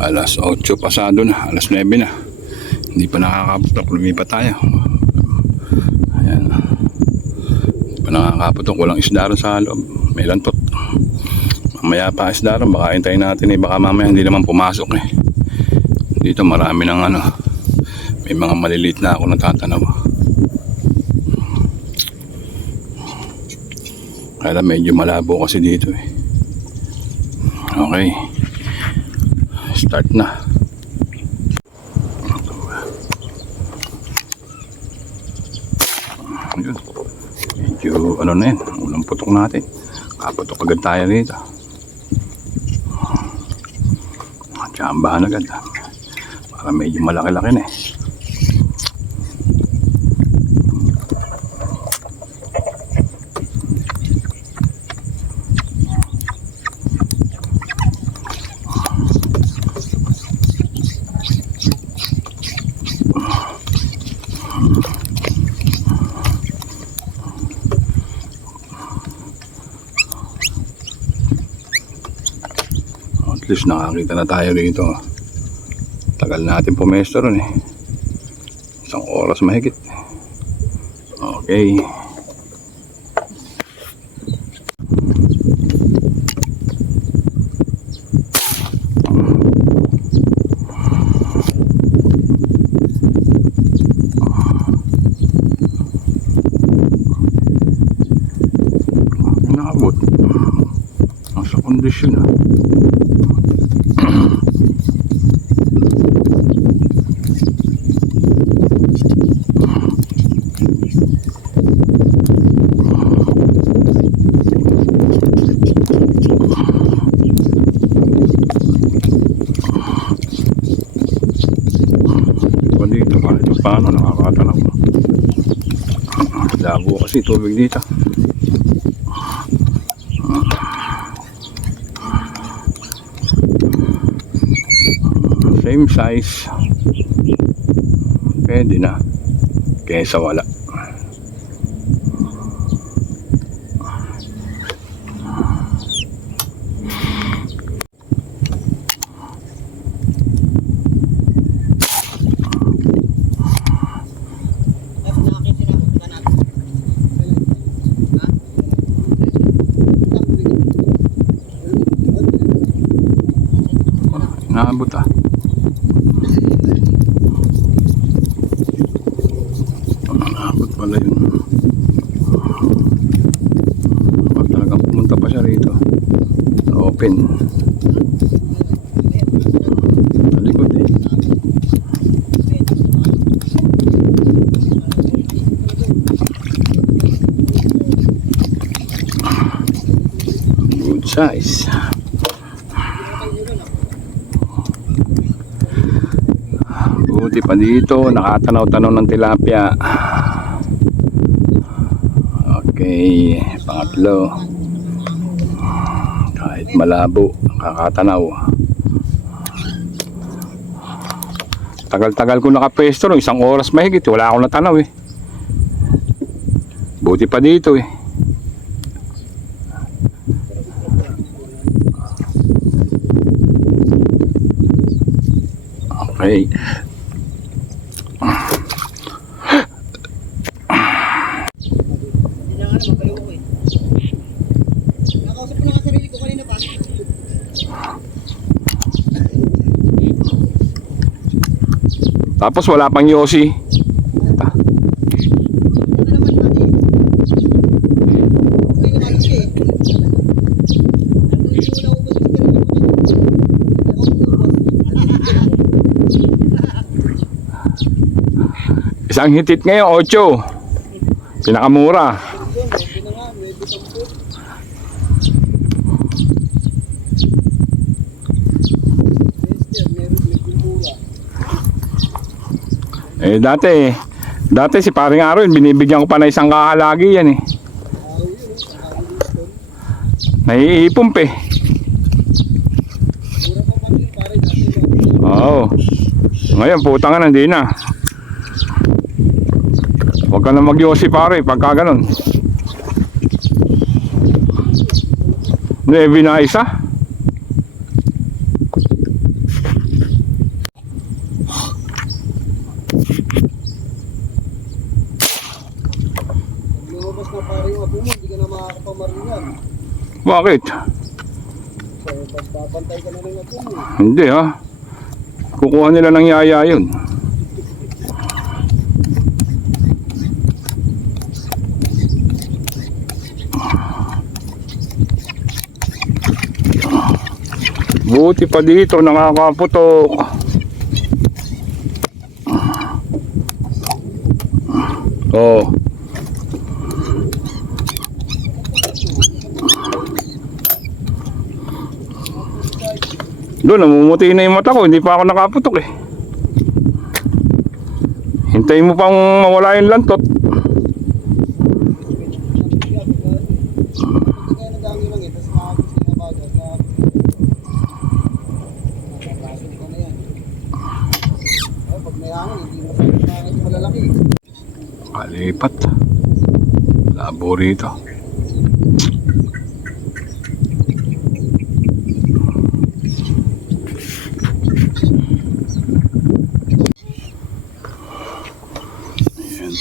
Alas 8 pasado na, alas 9 na. Hindi pa nakakaputok, lumipat tayo. Ayan. Hindi pa nakakaputok, walang isda ron sa loob. May lantot. Mamaya pa isda ron, baka hintayin natin eh. Baka mamaya hindi naman pumasok eh. Dito marami ng ano. May mga maliliit na ako natatanaw. Kaya medyo malabo kasi dito eh. Okay. Start na. Ayun. Medyo ano na yun. Unang putok natin. Kaputok agad tayo dito. Tsambahan agad. Para medyo malaki-laki na eh. Least nakakita na tayo rito. Tagal natin pumesto ron eh. Isang oras mahigit. Okay. Nakabot. Nasa kondisyon ah. Iba dito, kahit paano nakakatanaw. Labo kasi tubig dito. Same size. Pwede na. Kesa wala. Naabot ah. Naabot pala yun. Pag talagang pumunta pa siya rito. Open. Sa likod eh. Good size. Buti pa dito, nakatanaw-tanaw ng tilapia. Okay, pangatlo. Malabo, nakakatanaw. Tagal-tagal ko nakapwesto, no? isang oras mahigit, wala akong natanaw eh. Buti pa dito eh. Okay. Kailangan na magayo ko eh. Nakausap ko na nga sarili ko kanina pa. Tapos wala pang yosi. Isang hitit ngayon, 8. Pinakamura. Yun, pwede na nga. Pwede sampu. Mister, meron medyo mura. Eh dati, dati si paring Aaron, binibigyan ko pa na isang kakalagi yan eh. Araw eh. Mura pa no? Oo. Ngayon, putang na, hindi na. Huwag ka na magyosi pare, pagka ganun. Nevi na isa. Bakit? So, pagbabantay ka na apo mo. Hindi ha. Kukuha nila ng yaya yun. Buti pa dito nakakaputok. Oh. Doon, namumuti na yung mata ko. Hindi pa ako nakaputok eh. Hintayin mo pang mawala yung lantot. Hindi kaya nagangin lang eh. Tapos nakagos ka na bago. at na- Nakapasok ka na yan. Ay, pag may hangin, hindi mo sa mga malalaki. Kalipat. Labo rito.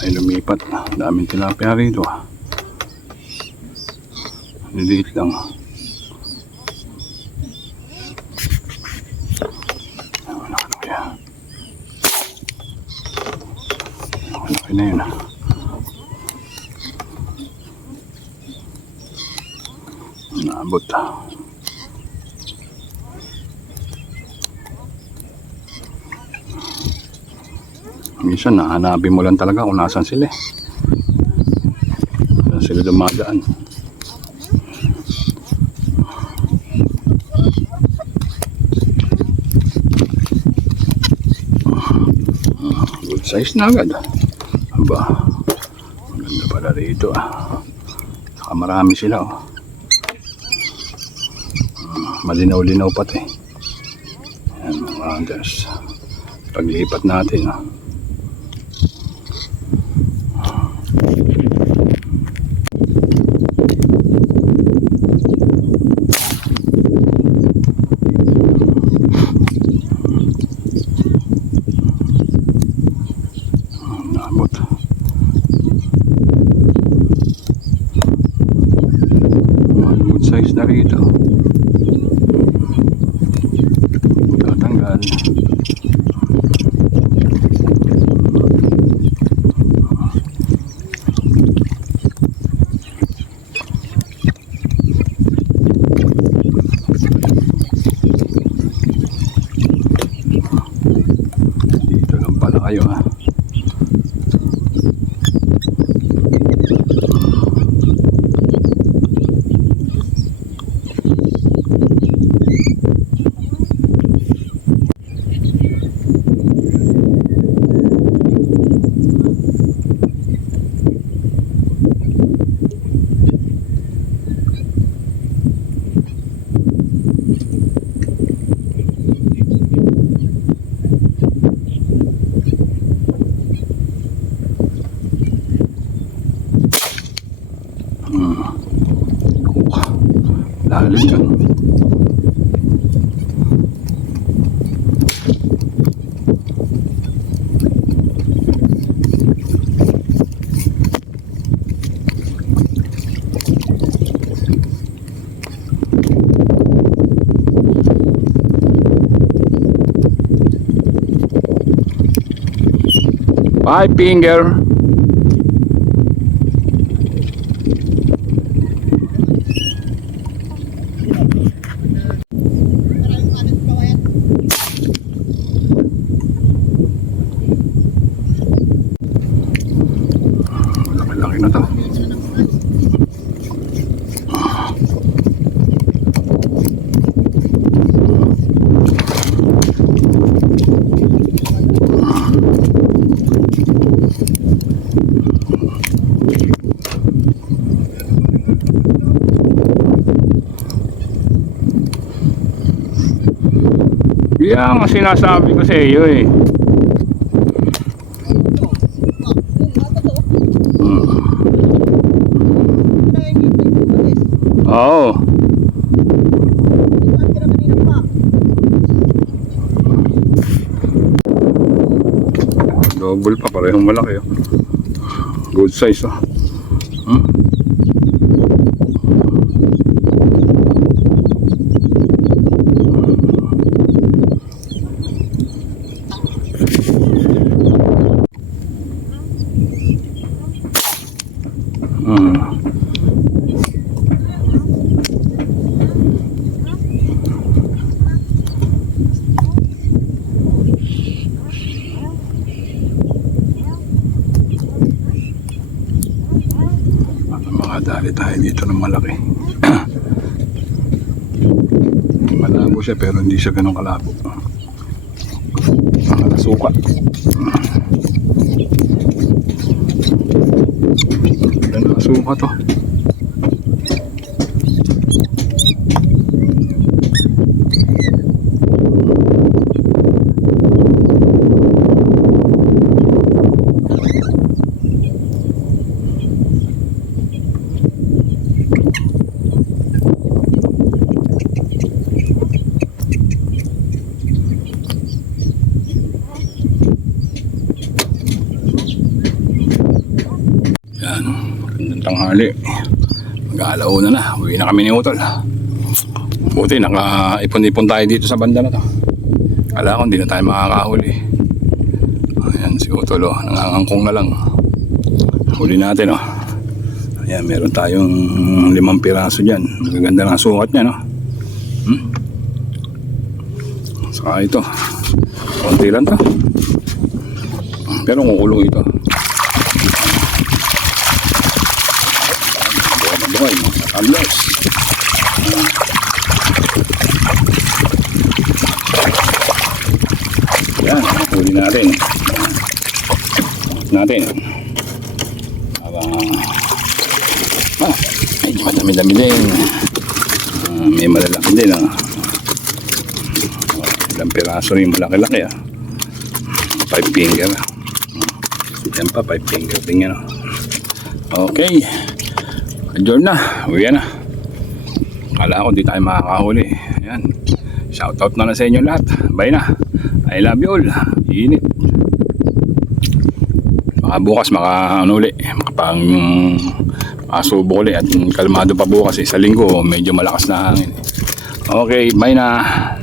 Ayan lumipat. Daming tilapia rito. ah. Liliit lang. Ano kaya? Malaki na yun ah. Minsan nahanapin mo lang talaga kung nasan sila eh. Saan sila dumadaan. Good size na agad. Aba, maganda pala rito ah. Saka marami sila oh. malinaw-linaw pati. Yan mga hunters. Paglipat natin. ah. Naabot. Mga good size na rito. Tatanggal. Dito lang pala kayo ha. Lalim yan. Five finger. Yan ang sinasabi ko sa iyo eh. Oo. Double pa, parehong malaki oh. Good size oh. Hmm? Tayo dito ng malaki. Malabo siya pero hindi siya ganun kalabo. Ang suka. Yan ang suka to. Tanghali. Mag-aalaw na na. Uwi na kami ni Utol. Buti nakaipon-ipon tayo dito sa banda na to. Kala ko hindi na tayo makakahuli. Ayan si Utol oh. Nangangangkong na lang. Huli natin oh. Ayan meron tayong limang piraso dyan. Magaganda ng sukat niya no. Hmm? Saka ito. Konti lang to. Pero kukulong ito. Buhay, mga. Yan, huli natin. Natin. Habang, ah, medyo madami-dami din. Ah, may malalaki din, ah. Oh, ilang piraso rin malaki-laki, ah. Five finger. Yan pa, five finger din yan, ah. Okay. Adjourn na. Uwi na. Kala ko di tayo makakahuli. Ayan. Shoutout na lang sa inyo lahat. Bye na. I love you all. Init. Baka bukas maka ano uli. Makapang makasubo uli at kalmado pa bukas eh. Sa linggo medyo malakas na hangin. Okay. Bye na.